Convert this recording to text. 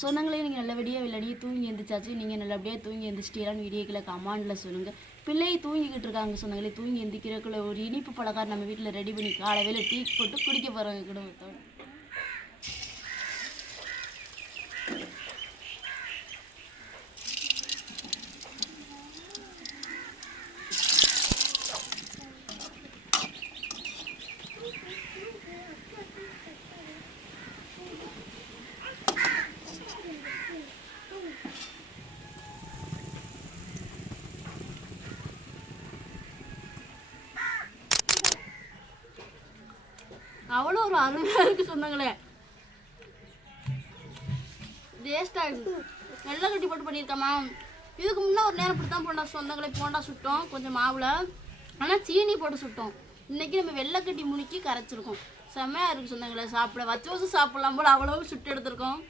சொந்தங்களே நீங்கள் நல்லபடியாக விளையாடி தூங்கி எழுந்திரிச்சாச்சு. நீங்கள் நல்லபடியாக தூங்கி எழுந்திரிச்சிட்டீங்களான்னு வீடியோக்கில் கமெண்டில் சொல்லுங்கள். பிள்ளை தூங்கிக்கிட்டு இருக்காங்க சொந்தங்களே. தூங்கி எந்திரிக்கிறதுக்குள்ள ஒரு இனிப்பு பலகாரம் நம்ம வீட்டில் ரெடி பண்ணி காலையில் டீ போட்டு குடிக்க போகிறவங்க குடும்பத்தோடு. அவ்வளோ ஒரு அருமையாக இருக்குது சொந்தங்களே. டேஸ்டாக இருக்குது. வெள்ளை கட்டி போட்டு பண்ணியிருக்கோமா. இதுக்கு முன்னே ஒரு நேரம் இப்படி தான் போண்டா சொந்தங்களே. போண்டா சுட்டோம் கொஞ்சம் மாவில், ஆனால் சீனி போட்டு சுட்டோம். இன்றைக்கி நம்ம வெள்ளைக்கட்டி முனிக்கி கரைச்சிருக்கோம். செம்மையாக இருக்குது சொந்தங்களே. சாப்பிட வச்சு வச்சு சாப்பிட்லாம் போல் அவ்வளோ சுட்டு எடுத்துருக்கோம்.